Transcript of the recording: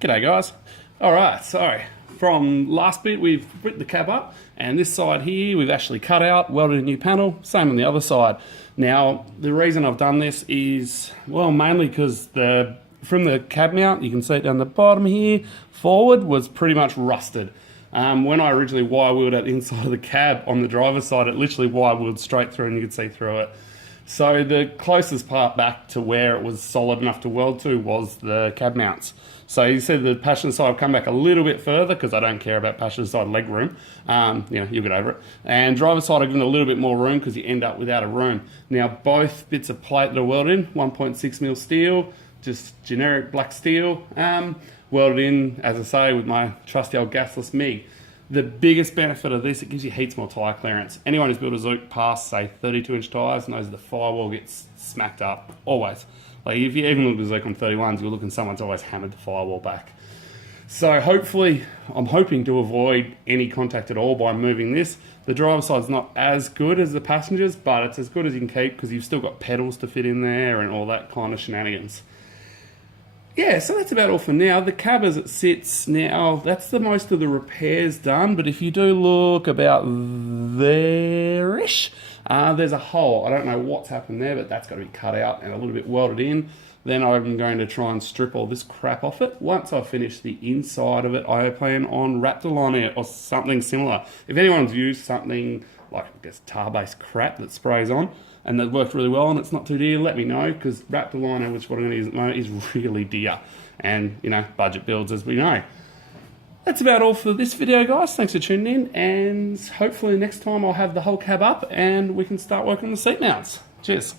G'day guys. Alright, so from last bit we've ripped the cab up, and this side here we've actually cut out, welded a new panel, same on the other side. Now the reason I've done this is, well, mainly because from the cab mount, you can see it down the bottom here, forward was pretty much rusted. When I originally wire wheeled at the inside of the cab on the driver's side, it literally wire wheeled straight through and you could see through it. So the closest part back to where it was solid enough to weld to was the cab mounts. So you said the passenger side come back a little bit further because I don't care about passenger side leg room. You'll get over it. And driver side I've given a little bit more room because you end up without a room. Now both bits of plate that are welded in, 1.6mm steel, just generic black steel, welded in, as I say, with my trusty old gasless MIG. The biggest benefit of this, it gives you heaps more tyre clearance. Anyone who's built a Zook past, say, 32-inch tyres knows the Firewall gets smacked up, always. Like, if you even look at the Zook on 31s, you're looking someone's always hammered the Firewall back. So hopefully, I'm hoping to avoid any contact at all by moving this. The driver's side's not as good as the passengers, but it's as good as you can keep because you've still got pedals to fit in there and all that kind of shenanigans. Yeah, so that's about all for now. The cab as it sits now, that's the most of the repairs done, but if you do look about there-ish, there's a hole. I don't know what's happened there, but that's got to be cut out and a little bit welded in. Then I'm going to try and strip all this crap off it. Once I finish the inside of it, I plan on Raptor it or something similar. If anyone's used something like, I guess, tar-based crap that sprays on, and that worked really well and it's not too dear, let me know, because Raptor liner, which what I'm going to use at the moment, is really dear. And, you know, budget builds, as we know. That's about all for this video, guys. Thanks for tuning in, and hopefully next time I'll have the whole cab up and we can start working on the seat mounts. Cheers.